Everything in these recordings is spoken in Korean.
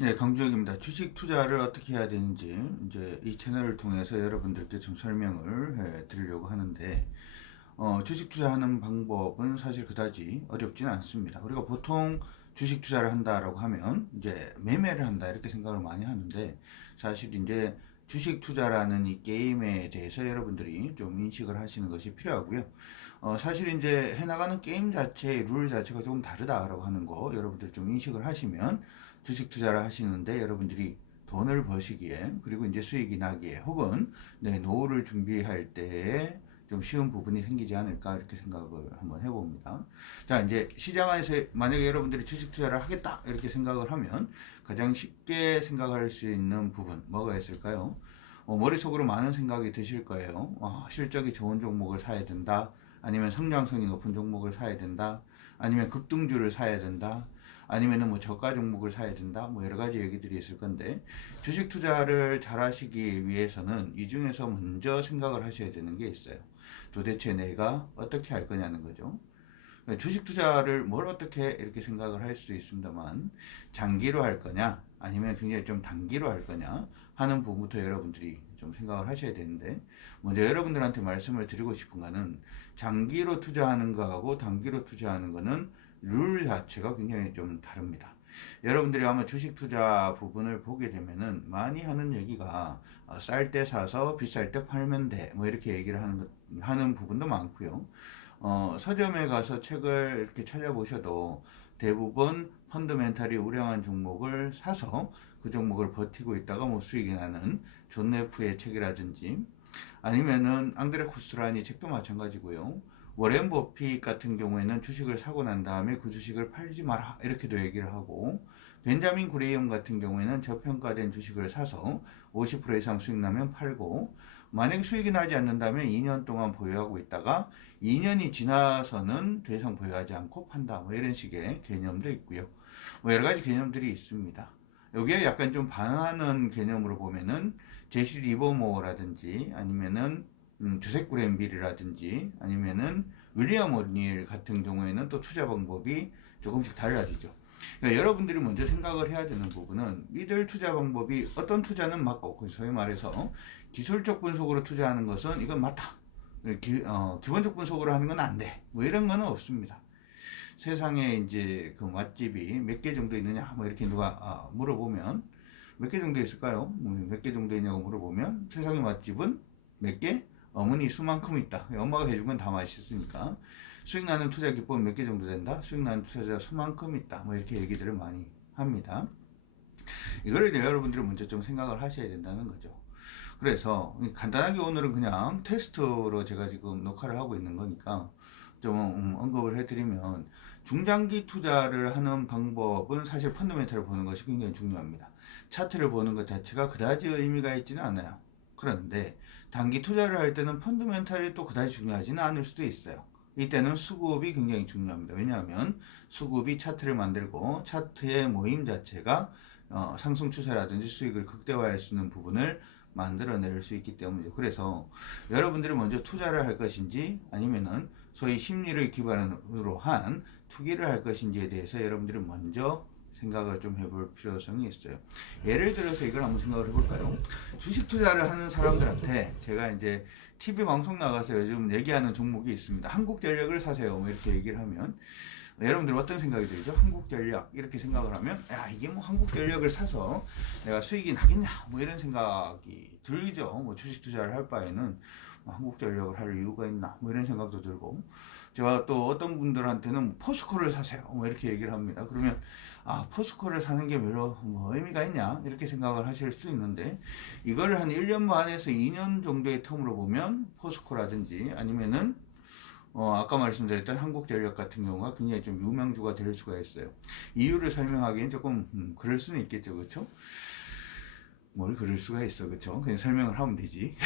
네, 강주혁입니다. 주식 투자를 어떻게 해야 되는지 이제 이 채널을 통해서 여러분들께 좀 설명을 해 드리려고 하는데, 주식 투자하는 방법은 사실 그다지 어렵지는 않습니다. 우리가 보통 주식 투자를 한다라고 하면 이제 매매를 한다 이렇게 생각을 많이 하는데, 사실 이제 주식 투자라는 이 게임에 대해서 여러분들이 좀 인식을 하시는 것이 필요하고요. 사실 이제 해나가는 게임 자체의 룰 자체가 조금 다르다라고 하는 거 여러분들 좀 인식을 하시면 주식 투자를 하시는데 여러분들이 돈을 버시기에, 그리고 이제 수익이 나기에, 혹은 네, 노후를 준비할 때에 좀 쉬운 부분이 생기지 않을까 이렇게 생각을 한번 해봅니다. 자, 이제 시장에서 만약에 여러분들이 주식 투자를 하겠다 이렇게 생각을 하면 가장 쉽게 생각할 수 있는 부분 뭐가 있을까요? 머릿속으로 많은 생각이 드실 거예요. 실적이 좋은 종목을 사야 된다, 아니면 성장성이 높은 종목을 사야 된다, 아니면 급등주를 사야 된다, 아니면은 뭐 저가 종목을 사야 된다, 뭐 여러 가지 얘기들이 있을 건데, 주식 투자를 잘 하시기 위해서는 이 중에서 먼저 생각을 하셔야 되는 게 있어요. 도대체 내가 어떻게 할 거냐는 거죠. 주식 투자를 뭘 어떻게 이렇게 생각을 할 수 있습니다만, 장기로 할 거냐 아니면 굉장히 좀 단기로 할 거냐 하는 부분부터 여러분들이 좀 생각을 하셔야 되는데, 먼저 여러분들한테 말씀을 드리고 싶은 거는, 장기로 투자하는 거하고 단기로 투자하는 거는 룰 자체가 굉장히 좀 다릅니다. 여러분들이 아마 주식 투자 부분을 보게 되면은 많이 하는 얘기가, 쌀 때 사서 비쌀 때 팔면 돼, 뭐 이렇게 얘기를 하는 부분도 많고요. 서점에 가서 책을 이렇게 찾아보셔도 대부분 펀더멘탈이 우량한 종목을 사서 그 종목을 버티고 있다가 뭐 수익이 나는 존 네프의 책이라든지, 아니면은 앙드레 코스라니 책도 마찬가지고요. 워렌 버핏 같은 경우에는 주식을 사고 난 다음에 그 주식을 팔지 마라 이렇게도 얘기를 하고, 벤자민 그레이엄 같은 경우에는 저평가된 주식을 사서 50% 이상 수익 나면 팔고, 만약 수익이 나지 않는다면 2년 동안 보유하고 있다가 2년이 지나서는 더 이상 보유하지 않고 판다, 뭐 이런 식의 개념도 있고요. 뭐 여러 가지 개념들이 있습니다. 여기에 약간 좀 반하는 개념으로 보면은 제시 리버모어라든지, 아니면은 주색 그랜빌이라든지, 아니면은 윌리엄 오닐 같은 경우에는 또 투자 방법이 조금씩 달라지죠. 그러니까 여러분들이 먼저 생각을 해야 되는 부분은, 이들 투자 방법이 어떤 투자는 맞고, 소위 말해서 기술적 분석으로 투자하는 것은 이건 맞다, 기본적 분석으로 하는 건 안 돼, 뭐 이런 거는 없습니다. 세상에 이제 그 맛집이 몇 개 정도 있느냐, 뭐 이렇게 누가 물어보면 몇 개 정도 있을까요? 몇 개 정도 있냐고 물어보면, 세상의 맛집은 몇 개? 어머니 수만큼 있다. 엄마가 해준 건 다 맛있으니까. 수익 나는 투자 기법은 몇 개 정도 된다? 수익 나는 투자 수만큼 있다. 뭐 이렇게 얘기들을 많이 합니다. 이거를 여러분들이 먼저 좀 생각을 하셔야 된다는 거죠. 그래서 간단하게 오늘은 그냥 테스트로 제가 지금 녹화를 하고 있는 거니까 좀 언급을 해드리면, 중장기 투자를 하는 방법은 사실 펀더멘털을 보는 것이 굉장히 중요합니다. 차트를 보는 것 자체가 그다지 의미가 있지는 않아요. 그런데 단기 투자를 할 때는 펀더멘털이 또 그다지 중요하지는 않을 수도 있어요. 이때는 수급이 굉장히 중요합니다. 왜냐하면 수급이 차트를 만들고, 차트의 모임 자체가 상승 추세라든지 수익을 극대화할 수 있는 부분을 만들어낼 수 있기 때문이죠. 그래서 여러분들이 먼저 투자를 할 것인지, 아니면은 소위 심리를 기반으로 한 투기를 할 것인지에 대해서 여러분들이 먼저 생각을 좀 해볼 필요성이 있어요. 예를 들어서 이걸 한번 생각을 해볼까요? 주식 투자를 하는 사람들한테 제가 이제 TV 방송 나가서 요즘 얘기하는 종목이 있습니다. 한국전력을 사세요, 뭐 이렇게 얘기를 하면 여러분들 어떤 생각이 들죠? 한국전력 이렇게 생각을 하면, 야, 이게 뭐 한국전력을 사서 내가 수익이 나겠냐, 뭐 이런 생각이 들죠. 뭐 주식 투자를 할 바에는 뭐 한국전력을 할 이유가 있나, 뭐 이런 생각도 들고, 제가 또 어떤 분들한테는 포스코를 사세요, 뭐 이렇게 얘기를 합니다. 그러면 포스코를 사는 게 별로 뭐 의미가 있냐 이렇게 생각을 하실 수 있는데, 이걸 한 1년 반에서 2년 정도의 텀으로 보면 포스코라든지, 아니면은 아까 말씀드렸던 한국전력 같은 경우가 굉장히 좀 유명주가 될 수가 있어요. 이유를 설명하기엔 조금 그럴 수는 있겠죠, 그렇죠? 뭘 그럴 수가 있어, 그렇죠? 그냥 설명을 하면 되지.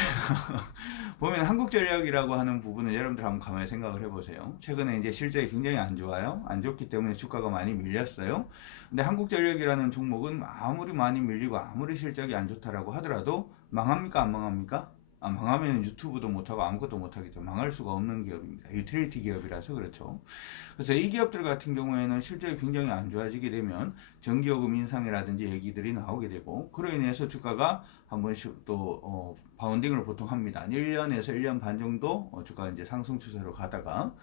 보면 한국전력이라고 하는 부분을 여러분들 한번 가만히 생각을 해보세요. 최근에 이제 실적이 굉장히 안 좋아요. 안 좋기 때문에 주가가 많이 밀렸어요. 근데 한국전력이라는 종목은 아무리 많이 밀리고 아무리 실적이 안 좋다라고 하더라도 망합니까, 안 망합니까? 망하면 유튜브도 못하고 아무것도 못하겠죠. 망할 수가 없는 기업입니다. 유틸리티 기업이라서 그렇죠. 그래서 이 기업들 같은 경우에는 실적이 굉장히 안 좋아지게 되면 전기요금 인상이라든지 얘기들이 나오게 되고, 그로 인해서 주가가 한 번씩 또 바운딩을 보통 합니다. 1년에서 1년 반 정도 주가 이제 상승 추세로 가다가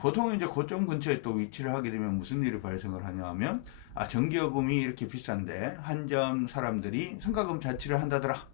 보통 이제 고점 근처에 또 위치를 하게 되면 무슨 일이 발생을 하냐 하면, 전기요금이 이렇게 비싼데 한전 사람들이 성과금 자치를 한다더라,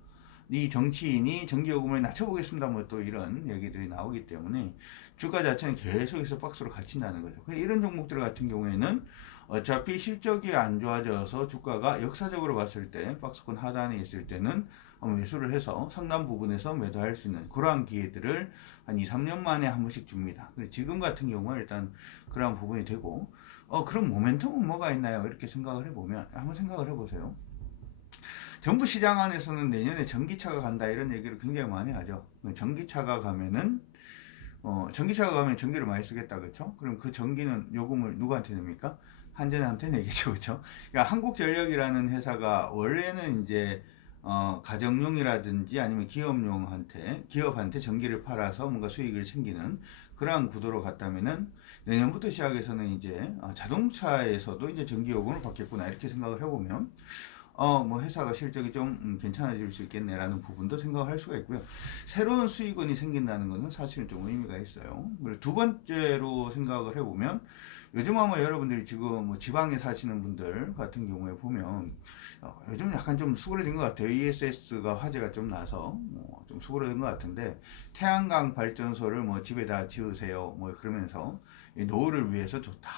이 정치인이 전기요금을 낮춰보겠습니다, 뭐 또 이런 얘기들이 나오기 때문에 주가 자체는 계속해서 박스로 갇힌다는 거죠. 이런 종목들 같은 경우에는 어차피 실적이 안 좋아져서 주가가 역사적으로 봤을 때 박스권 하단에 있을 때는 매수를 해서 상당 부분에서 매도할 수 있는 그러한 기회들을 한 2, 3년 만에 한 번씩 줍니다. 지금 같은 경우는 일단 그러한 부분이 되고, 그럼 모멘텀은 뭐가 있나요? 이렇게 생각을 해보면, 한번 생각을 해보세요. 정부 시장 안에서는 내년에 전기차가 간다 이런 얘기를 굉장히 많이 하죠. 전기차가 가면은 전기차가 가면 전기를 많이 쓰겠다, 그렇죠? 그럼 그 전기는 요금을 누구한테 냅니까? 한전한테 내겠죠, 그렇죠? 그러니까 한국전력이라는 회사가 원래는 이제 가정용이라든지 아니면 기업한테 전기를 팔아서 뭔가 수익을 챙기는 그러한 구도로 갔다면은, 내년부터 시작해서는 이제 자동차에서도 이제 전기요금을 받겠구나 이렇게 생각을 해보면 뭐 회사가 실적이 좀 괜찮아질 수 있겠네라는 부분도 생각할 수가 있고요. 새로운 수익원이 생긴다는 것은 사실은 좀 의미가 있어요. 그리고 두 번째로 생각을 해보면, 요즘 아마 여러분들이 지금 뭐 지방에 사시는 분들 같은 경우에 보면 요즘 약간 좀 수그러진 것 같아요. ESS가 화제가 좀 나서 좀 수그러진 것 같은데, 태양광 발전소를 뭐 집에다 지으세요 뭐 그러면서 이 노후를 위해서 좋다.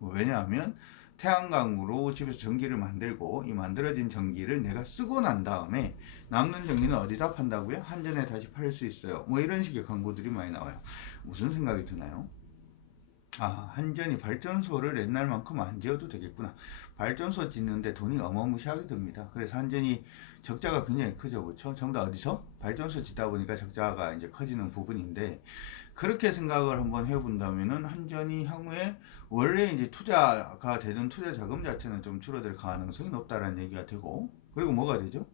왜냐하면 태양광으로 집에서 전기를 만들고 이 만들어진 전기를 내가 쓰고 난 다음에 남는 전기는 어디다 판다고요? 한전에 다시 팔 수 있어요. 뭐 이런 식의 광고들이 많이 나와요. 무슨 생각이 드나요? 한전이 발전소를 옛날만큼 안 지어도 되겠구나. 발전소 짓는데 돈이 어마무시하게 듭니다. 그래서 한전이 적자가 굉장히 크죠, 그렇죠? 전부 다 어디서? 발전소 짓다 보니까 적자가 이제 커지는 부분인데, 그렇게 생각을 한번 해본다면은 한전이 향후에 원래 이제 투자가 되던 투자 자금 자체는 좀 줄어들 가능성이 높다라는 얘기가 되고, 그리고 뭐가 되죠?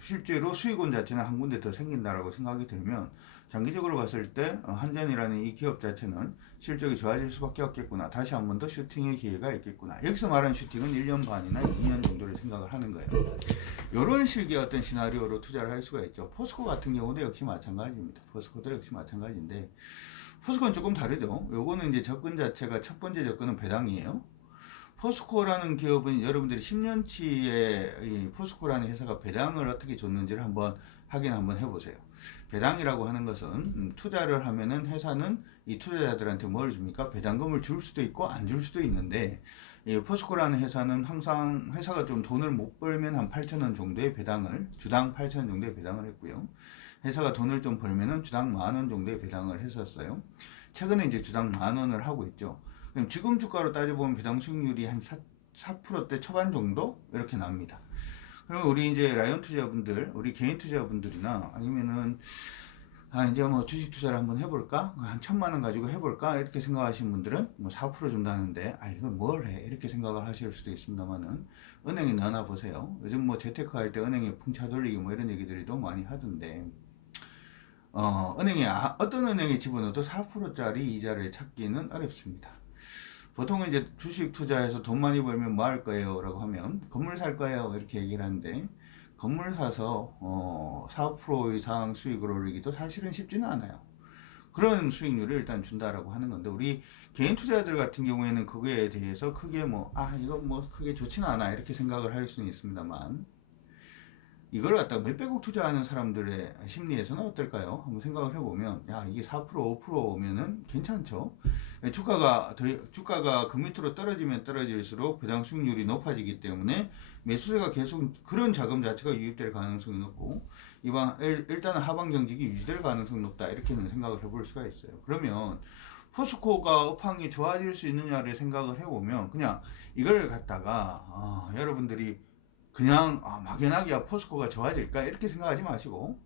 실제로 수익원 자체는 한 군데 더 생긴다라고 생각이 들면, 장기적으로 봤을 때 한전이라는 이 기업 자체는 실적이 좋아질 수밖에 없겠구나. 다시 한 번 더 슈팅의 기회가 있겠구나. 여기서 말하는 슈팅은 1년 반이나 2년 정도를 생각을 하는 거예요. 이런 식의 어떤 시나리오로 투자를 할 수가 있죠. 포스코 같은 경우도 역시 마찬가지입니다. 포스코도 역시 마찬가지인데, 포스코는 조금 다르죠. 요거는 이제 접근 자체가, 첫 번째 접근은 배당이에요. 포스코라는 기업은 여러분들이 10년치에 이 포스코라는 회사가 배당을 어떻게 줬는지를 한번 확인 한번 해보세요. 배당이라고 하는 것은 투자를 하면은 회사는 이 투자자들한테 뭘 줍니까? 배당금을 줄 수도 있고 안 줄 수도 있는데, 이 포스코라는 회사는 항상 회사가 좀 돈을 못 벌면 한 8,000원 정도의 배당을, 주당 8,000원 정도의 배당을 했고요. 회사가 돈을 좀 벌면은 주당 10,000원 정도의 배당을 했었어요. 최근에 이제 주당 10,000원을 하고 있죠. 그럼 지금 주가로 따져보면 배당 수익률이 한 4%대 초반 정도 이렇게 납니다. 그러면 우리 이제 라이언 투자분들, 우리 개인 투자분들이나 아니면은 이제 뭐 주식 투자를 한번 해볼까? 한 1,000만 원 가지고 해볼까? 이렇게 생각하시는 분들은 뭐 4% 준다는데, 이건 뭘 해? 이렇게 생각을 하실 수도 있습니다만은, 은행에 넣어놔 보세요. 요즘 뭐 재테크 할 때 은행에 풍차 돌리기 뭐 이런 얘기들이 또 많이 하던데, 어떤 은행에 집어넣어도 4%짜리 이자를 찾기는 어렵습니다. 보통은 이제 주식 투자해서 돈 많이 벌면 뭐 할 거예요? 라고 하면 건물 살 거예요. 이렇게 얘기를 하는데, 건물 사서 4% 이상 수익을 올리기도 사실은 쉽지는 않아요. 그런 수익률을 일단 준다라고 하는 건데, 우리 개인 투자자들 같은 경우에는 그거에 대해서 크게 이건 뭐 크게 좋지는 않아 이렇게 생각을 할 수는 있습니다만, 이걸 갖다가 몇백억 투자하는 사람들의 심리에서는 어떨까요? 한번 생각을 해보면, 이게 4% 5%면은 괜찮죠. 주가가 그 밑으로 떨어지면 떨어질수록 배당 수익률이 높아지기 때문에 매수세가 계속, 그런 자금 자체가 유입될 가능성이 높고, 일단은 하방 경직이 유지될 가능성이 높다 이렇게는 생각을 해볼 수가 있어요. 그러면 포스코가 업황이 좋아질 수 있느냐를 생각을 해보면, 그냥 이걸 갖다가 여러분들이 그냥 막연하게 포스코가 좋아질까 이렇게 생각하지 마시고,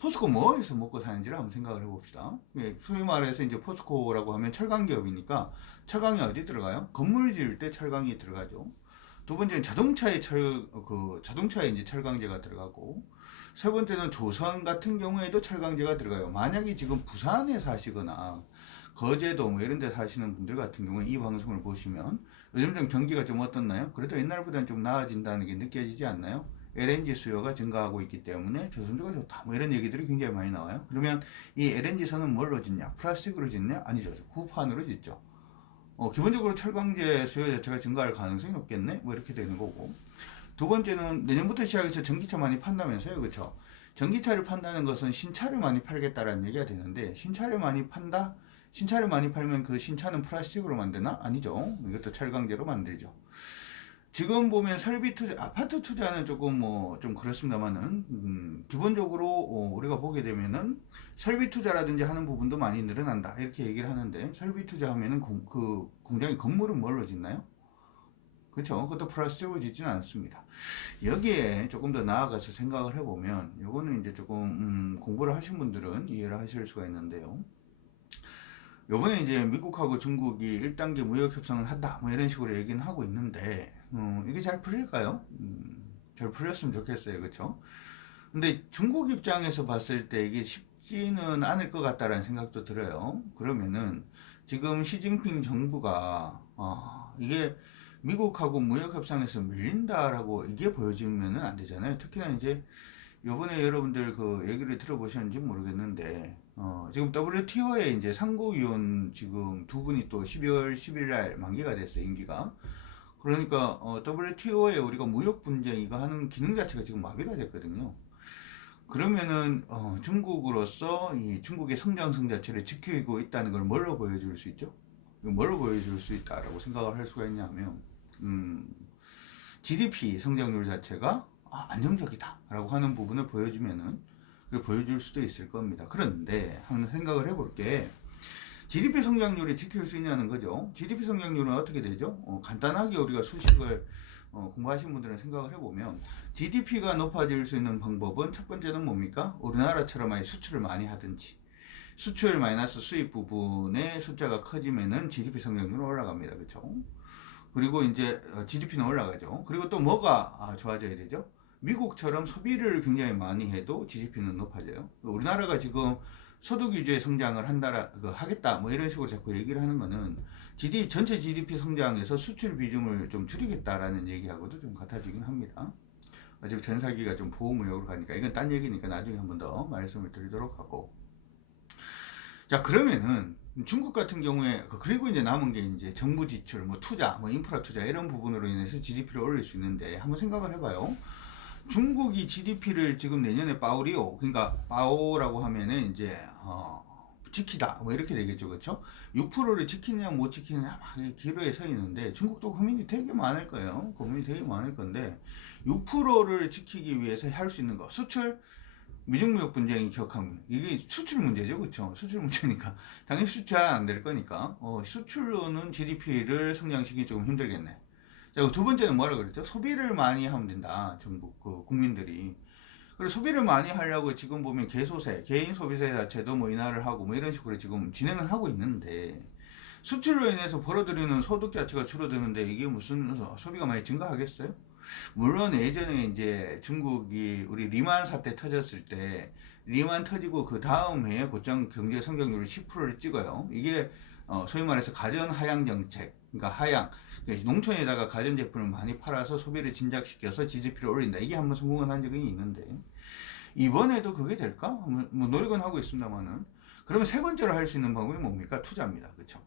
포스코 뭐에서 먹고 사는지를 한번 생각을 해봅시다. 소위 말해서 이제 포스코라고 하면 철강 기업이니까, 철강이 어디 들어가요? 건물 지을 때 철강이 들어가죠. 두 번째는 자동차에 이제 철강제가 들어가고, 세 번째는 조선 같은 경우에도 철강제가 들어가요. 만약에 지금 부산에 사시거나 거제도 뭐 이런 데 사시는 분들 같은 경우에 이 방송을 보시면 요즘 좀 경기가 좀 어떻나요? 그래도 옛날보다는 좀 나아진다는 게 느껴지지 않나요? LNG 수요가 증가하고 있기 때문에 조선주가 좋다. 뭐 이런 얘기들이 굉장히 많이 나와요. 그러면 이 LNG 선은 뭘로 짓냐? 플라스틱으로 짓냐? 아니죠. 구판으로 짓죠. 기본적으로 철강제 수요 자체가 증가할 가능성이 높겠네? 뭐 이렇게 되는 거고. 두 번째는 내년부터 시작해서 전기차 많이 판다면서요. 그렇죠? 전기차를 판다는 것은 신차를 많이 팔겠다라는 얘기가 되는데 신차를 많이 판다? 신차를 많이 팔면 그 신차는 플라스틱으로 만드나? 아니죠. 이것도 철강제로 만들죠. 지금 보면 설비 투자, 아파트 투자는 조금 뭐 좀 그렇습니다만은 기본적으로 우리가 보게 되면은 설비 투자라든지 하는 부분도 많이 늘어난다 이렇게 얘기를 하는데 설비 투자하면은 그 공장의 건물은 뭘로 짓나요? 그렇죠. 그것도 플라스틱으로 짓지는 않습니다. 여기에 조금 더 나아가서 생각을 해보면 요거는 이제 조금 공부를 하신 분들은 이해를 하실 수가 있는데요. 요번에 이제 미국하고 중국이 1단계 무역 협상을 한다 뭐 이런 식으로 얘기는 하고 있는데 이게 잘 풀릴까요? 잘 풀렸으면 좋겠어요. 그렇죠? 근데 중국 입장에서 봤을 때 이게 쉽지는 않을 것 같다라는 생각도 들어요. 그러면은 지금 시진핑 정부가 이게 미국하고 무역 협상에서 밀린다라고 이게 보여지면은 안 되잖아요. 특히나 이제 요번에 여러분들 그 얘기를 들어보셨는지 모르겠는데 지금 WTO에 이제 상고위원 지금 두 분이 또 12월 10일 날 만기가 됐어요. 임기가. 그러니까 WTO에 우리가 무역 분쟁 이거 하는 기능 자체가 지금 마비가 됐거든요. 그러면은 중국으로서 이 중국의 성장성 자체를 지키고 있다는 걸 뭘로 보여줄 수 있죠? 뭘로 보여줄 수 있다라고 생각을 할 수가 있냐면 GDP 성장률 자체가 안정적이다라고 하는 부분을 보여주면은 보여줄 수도 있을 겁니다. 그런데 한번 생각을 해볼게. GDP 성장률이 지킬 수 있냐는 거죠. GDP 성장률은 어떻게 되죠? 간단하게 우리가 수식을 공부하신 분들은 생각을 해보면 GDP가 높아질 수 있는 방법은 첫 번째는 뭡니까? 우리나라처럼 수출을 많이 하든지 수출 마이너스 수입 부분의 숫자가 커지면은 GDP 성장률은 올라갑니다. 그렇죠? 그리고 이제 GDP는 올라가죠. 그리고 또 뭐가 좋아져야 되죠? 미국처럼 소비를 굉장히 많이 해도 GDP는 높아져요. 우리나라가 지금 소득 위주의 성장을 하겠다 뭐 이런 식으로 자꾸 얘기를 하는 거는 전체 GDP 성장에서 수출 비중을 좀 줄이겠다라는 얘기하고도 좀 같아지긴 합니다. 아직 전사기가 좀 보호무역으로 가니까 이건 딴 얘기니까 나중에 한 번 더 말씀을 드리도록 하고. 자, 그러면은 중국 같은 경우에 그리고 이제 남은 게 이제 정부 지출, 뭐 투자, 뭐 인프라 투자 이런 부분으로 인해서 GDP를 올릴 수 있는데 한번 생각을 해봐요. 중국이 GDP를 지금 내년에 빠오리오, 그러니까 빠오라고 하면은 이제 지키다 뭐 이렇게 되겠죠, 그렇죠? 6%를 지키냐 못 지키냐 막 기로에 서 있는데 중국도 고민이 되게 많을 거예요. 고민이 되게 많을 건데 6%를 지키기 위해서 할 수 있는 거 수출 미중무역 분쟁이 기억하면 이게 수출 문제죠, 그렇죠? 수출 문제니까 당연히 수출 안 될 거니까 수출로는 GDP를 성장시키기 조금 힘들겠네. 자, 두 번째는 뭐라 그랬죠? 소비를 많이 하면 된다. 전부 국민들이. 그리고 소비를 많이 하려고 지금 보면 개소세, 개인 소비세 자체도 뭐 인하를 하고 뭐 이런 식으로 지금 진행을 하고 있는데 수출로 인해서 벌어들이는 소득 자체가 줄어드는데 이게 무슨 소비가 많이 증가하겠어요? 물론 예전에 이제 중국이 우리 리만 사태 터졌을 때 리만 터지고 그 다음 해에 곧장 경제 성장률을 10%를 찍어요. 이게 소위 말해서 가전 하향 정책, 그러니까 하향, 농촌에다가 가전 제품을 많이 팔아서 소비를 진작시켜서 GDP를 올린다. 이게 한번 성공을 한 적이 있는데 이번에도 그게 될까? 뭐 노력은 하고 있습니다만은 그러면 세 번째로 할 수 있는 방법이 뭡니까? 투자입니다. 그렇죠?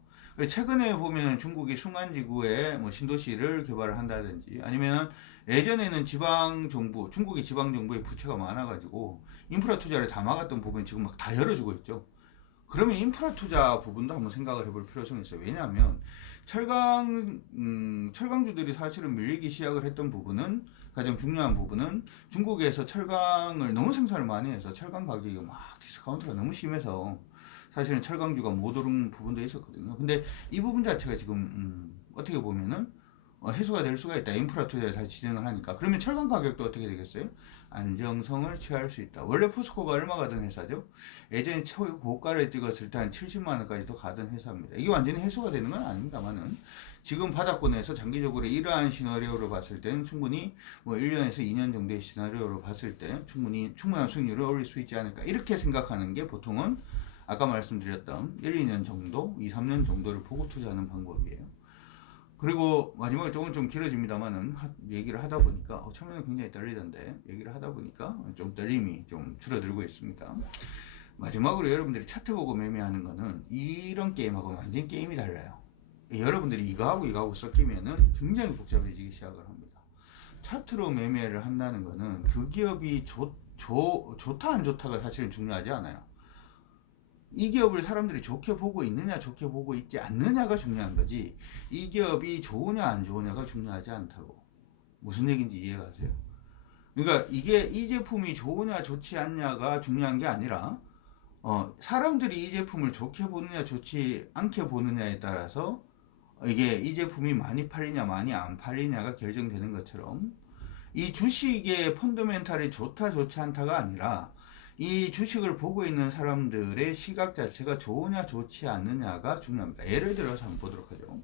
최근에 보면 중국이 순간지구에 뭐 신도시를 개발을 한다든지 아니면 예전에는 지방정부, 중국이 지방정부의 부채가 많아가지고 인프라 투자를 다 막았던 부분이 지금 막 다 열어주고 있죠. 그러면 인프라 투자 부분도 한번 생각을 해볼 필요성이 있어요. 왜냐하면 철강주들이 사실은 밀리기 시작을 했던 부분은 가장 중요한 부분은 중국에서 철강을 너무 생산을 많이 해서 철강 가격이 막 디스카운트가 너무 심해서 사실은 철강주가 못 오른 부분도 있었거든요. 근데 이 부분 자체가 지금 어떻게 보면은 해소가 될 수가 있다. 인프라 투자에 다시 진행을 하니까. 그러면 철강 가격도 어떻게 되겠어요? 안정성을 취할 수 있다. 원래 포스코가 얼마 가던 회사죠? 예전에 최고가를 찍었을 때 한 70만 원까지도 가던 회사입니다. 이게 완전히 해소가 되는 건 아닙니다만은 지금 바닥권에서 장기적으로 이러한 시나리오로 봤을 때는 충분히 뭐 1년에서 2년 정도의 시나리오로 봤을 때 충분한 수익률을 올릴 수 있지 않을까. 이렇게 생각하는 게 보통은 아까 말씀드렸던 1, 2년 정도, 2, 3년 정도를 보고 투자하는 방법이에요. 그리고 마지막에 조금 좀 길어집니다만은 얘기를 하다 보니까 처음에는 굉장히 떨리던데 얘기를 하다 보니까 좀 떨림이 좀 줄어들고 있습니다. 마지막으로 여러분들이 차트 보고 매매하는 거는 이런 게임하고는 완전 게임이 달라요. 여러분들이 이거하고 섞이면은 굉장히 복잡해지기 시작을 합니다. 차트로 매매를 한다는 거는 그 기업이 좋다 안 좋다가 사실은 중요하지 않아요. 이 기업을 사람들이 좋게 보고 있느냐 좋게 보고 있지 않느냐가 중요한 거지 이 기업이 좋으냐 안 좋으냐가 중요하지 않다고. 무슨 얘기인지 이해가세요? 그러니까 이게 이 제품이 좋으냐 좋지 않냐가 중요한 게 아니라 사람들이 이 제품을 좋게 보느냐 좋지 않게 보느냐에 따라서 이게 이 제품이 많이 팔리냐 많이 안 팔리냐가 결정되는 것처럼 이 주식의 펀더멘탈이 좋다 좋지 않다가 아니라 이 주식을 보고 있는 사람들의 시각 자체가 좋으냐 좋지 않느냐가 중요합니다. 예를 들어서 한번 보도록 하죠.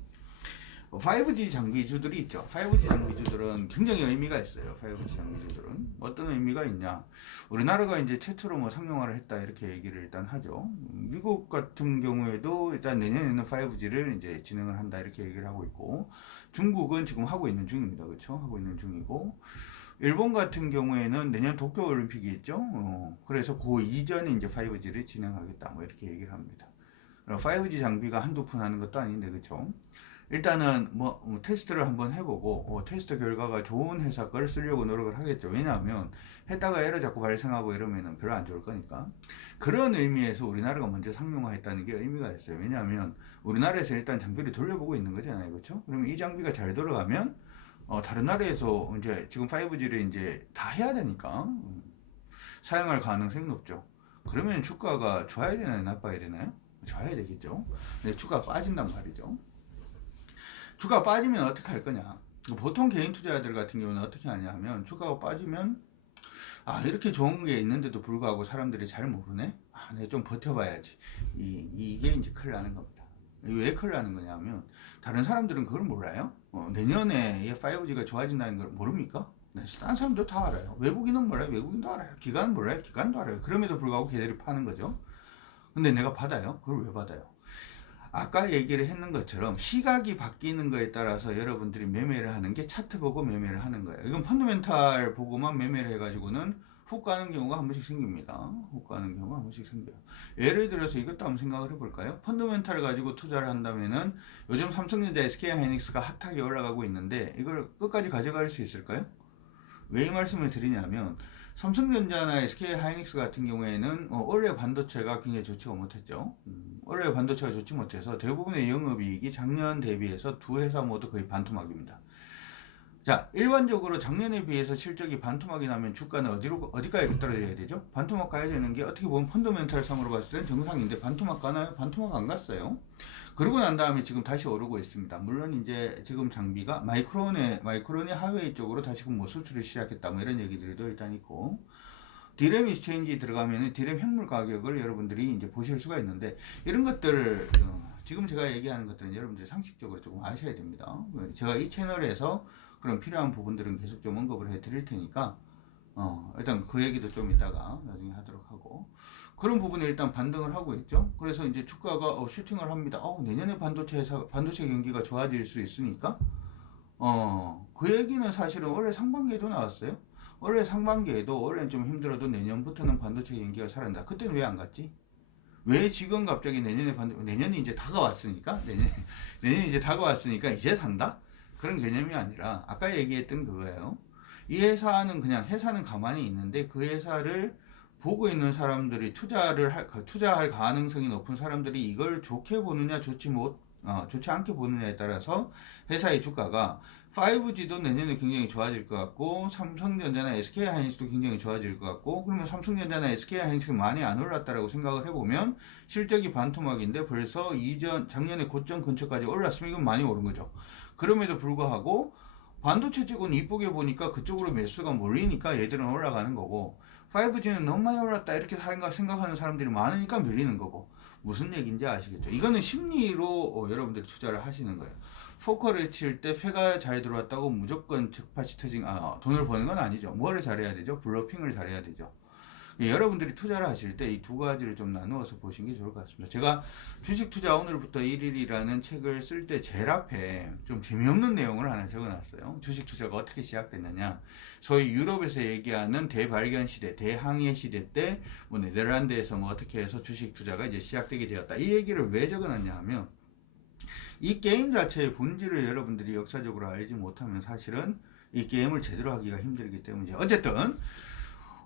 5G 장비주들이 있죠. 5G 장비주들은 굉장히 의미가 있어요. 5G 장비주들은 어떤 의미가 있냐? 우리나라가 이제 최초로 뭐 상용화를 했다 이렇게 얘기를 일단 하죠. 미국 같은 경우에도 일단 내년에는 5G를 이제 진행을 한다 이렇게 얘기를 하고 있고, 중국은 지금 하고 있는 중입니다. 그렇죠? 하고 있는 중이고. 일본 같은 경우에는 내년 도쿄 올림픽이 있죠. 그래서 그 이전에 이제 5G를 진행하겠다 뭐 이렇게 얘기를 합니다. 5G 장비가 한두 푼 하는 것도 아닌데 그렇죠. 일단은 뭐 테스트를 한번 해보고 테스트 결과가 좋은 회사 걸 쓰려고 노력을 하겠죠. 왜냐하면 했다가 에러 자꾸 발생하고 이러면은 별로 안 좋을 거니까. 그런 의미에서 우리나라가 먼저 상용화했다는 게 의미가 있어요. 왜냐하면 우리나라에서 일단 장비를 돌려보고 있는 거잖아요. 그렇죠? 그러면 이 장비가 잘 돌아가면 다른 나라에서 이제 지금 5G를 이제 다 해야 되니까 사용할 가능성이 높죠. 그러면 주가가 좋아야 되나요? 나빠야 되나요? 좋아야 되겠죠. 근데 주가가 빠진단 말이죠. 주가가 빠지면 어떻게 할 거냐? 보통 개인 투자자들 같은 경우는 어떻게 하냐 하면 주가가 빠지면 이렇게 좋은 게 있는데도 불구하고 사람들이 잘 모르네? 내가 좀 버텨봐야지. 이게 이제 큰일 나는 겁니다. 왜 큰일 나는 거냐 하면 다른 사람들은 그걸 몰라요. 내년에 5G가 좋아진다는 걸 모릅니까? 네, 딴 사람도 다 알아요. 외국인은 몰라요. 외국인도 알아요. 기관은 몰라요. 기관도 알아요. 그럼에도 불구하고 걔들이 파는 거죠. 근데 내가 받아요? 그걸 왜 받아요? 아까 얘기를 했는 것처럼 시각이 바뀌는 거에 따라서 여러분들이 매매를 하는 게 차트 보고 매매를 하는 거예요. 이건 펀더멘탈 보고만 매매를 해가지고는 훅 가는 경우가 한 번씩 생깁니다. 훅 가는 경우가 한 번씩 생겨요. 예를 들어서 이것도 한번 생각을 해볼까요? 펀더멘탈을 가지고 투자를 한다면은 요즘 삼성전자, SK하이닉스가 핫하게 올라가고 있는데 이걸 끝까지 가져갈 수 있을까요? 왜 이 말씀을 드리냐면 삼성전자나 SK하이닉스 같은 경우에는 올해 반도체가 굉장히 좋지가 못했죠. 올해 반도체가 좋지 못해서 대부분의 영업이익이 작년 대비해서 두 회사 모두 거의 반토막입니다. 자, 일반적으로 작년에 비해서 실적이 반토막이 나면 주가는 어디까지 떨어져야 되죠? 반토막 가야 되는 게 어떻게 보면 펀더멘탈 상으로 봤을 때는 정상인데 반토막 가나요? 반토막 안 갔어요. 그러고 난 다음에 지금 다시 오르고 있습니다. 물론 이제 지금 장비가 마이크론의 하웨이 쪽으로 다시금 뭐 수출을 시작했다 뭐 이런 얘기들도 일단 있고, 디램 익스체인지 들어가면 디램 현물 가격을 여러분들이 이제 보실 수가 있는데, 이런 것들을 지금 제가 얘기하는 것들은 여러분들이 상식적으로 조금 아셔야 됩니다. 제가 이 채널에서 그런 필요한 부분들은 계속 좀 언급을 해 드릴 테니까 일단 그 얘기도 좀 이따가 나중에 하도록 하고, 그런 부분에 일단 반등을 하고 있죠. 그래서 이제 주가가 슈팅을 합니다. 내년에 반도체 경기가 좋아질 수 있으니까 그 얘기는 사실은 올해 상반기에도 나왔어요. 올해 상반기에도 올해는 좀 힘들어도 내년부터는 반도체 경기가 살아난다. 그때는 왜 안 갔지? 왜 지금 갑자기 내년이 이제 다가왔으니까 내년이 이제 다가왔으니까 이제 산다? 그런 개념이 아니라 아까 얘기했던 그거예요. 이 회사는 그냥 회사는 가만히 있는데 그 회사를 보고 있는 사람들이 투자할 가능성이 높은 사람들이 이걸 좋게 보느냐 좋지 않게 보느냐에 따라서 회사의 주가가 5G도 내년에 굉장히 좋아질 것 같고, 삼성전자나 SK하이닉스도 굉장히 좋아질 것 같고, 그러면 삼성전자나 SK하이닉스 많이 안 올랐다라고 생각을 해보면 실적이 반토막인데 벌써 작년에 고점 근처까지 올랐으면 이건 많이 오른 거죠. 그럼에도 불구하고 반도체 쪽은 이쁘게 보니까 그쪽으로 매수가 몰리니까 얘들은 올라가는 거고 5G는 너무 많이 올랐다 이렇게 생각하는 사람들이 많으니까 밀리는 거고 무슨 얘기인지 아시겠죠? 이거는 심리로 여러분들이 투자를 하시는 거예요. 포커를 칠 때 패가 잘 들어왔다고 무조건 적파시 터진 돈을 버는 건 아니죠. 뭐를 잘해야 되죠? 블러핑을 잘해야 되죠. 여러분들이 투자를 하실 때 이 두 가지를 좀 나누어서 보시는 게 좋을 것 같습니다. 제가 주식 투자 오늘부터 1일이라는 책을 쓸 때 제일 앞에 좀 재미없는 내용을 하나 적어놨어요. 주식 투자가 어떻게 시작됐느냐. 소위 유럽에서 얘기하는 대발견 시대, 대항해 시대 때 뭐 네덜란드에서 뭐 어떻게 해서 주식 투자가 이제 시작되게 되었다. 이 얘기를 왜 적어놨냐 하면 이 게임 자체의 본질을 여러분들이 역사적으로 알지 못하면 사실은 이 게임을 제대로 하기가 힘들기 때문이죠. 어쨌든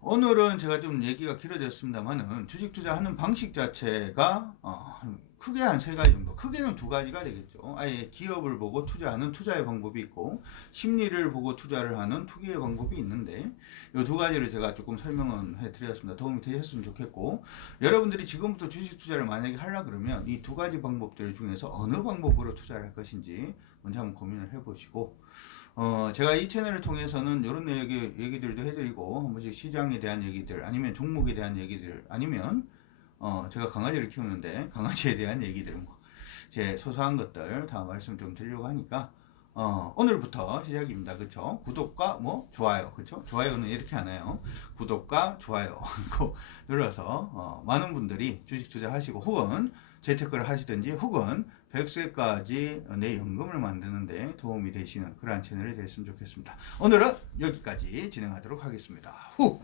오늘은 제가 좀 얘기가 길어졌습니다만은 주식 투자하는 방식 자체가 크게 한 세 가지 정도, 크게는 두 가지가 되겠죠. 아예 기업을 보고 투자하는 투자의 방법이 있고 심리를 보고 투자를 하는 투기의 방법이 있는데 이 두 가지를 제가 조금 설명을 해드렸습니다. 도움이 되셨으면 좋겠고 여러분들이 지금부터 주식 투자를 만약에 하려 그러면 이 두 가지 방법들 중에서 어느 방법으로 투자를 할 것인지 먼저 한번 고민을 해보시고 제가 이 채널을 통해서는 이런 얘기들도 해드리고, 한 번씩 시장에 대한 얘기들, 아니면 종목에 대한 얘기들, 아니면, 제가 강아지를 키우는데, 강아지에 대한 얘기들, 뭐, 제 소소한 것들 다 말씀 좀 드리려고 하니까, 오늘부터 시작입니다. 그쵸? 구독과 좋아요. 그쵸? 좋아요는 이렇게 하나요? 구독과 좋아요. 꼭 눌러서, 많은 분들이 주식 투자하시고, 혹은 재테크를 하시든지, 혹은 100세까지 내 연금을 만드는데 도움이 되시는 그러한 채널이 됐으면 좋겠습니다. 오늘은 여기까지 진행하도록 하겠습니다. 후!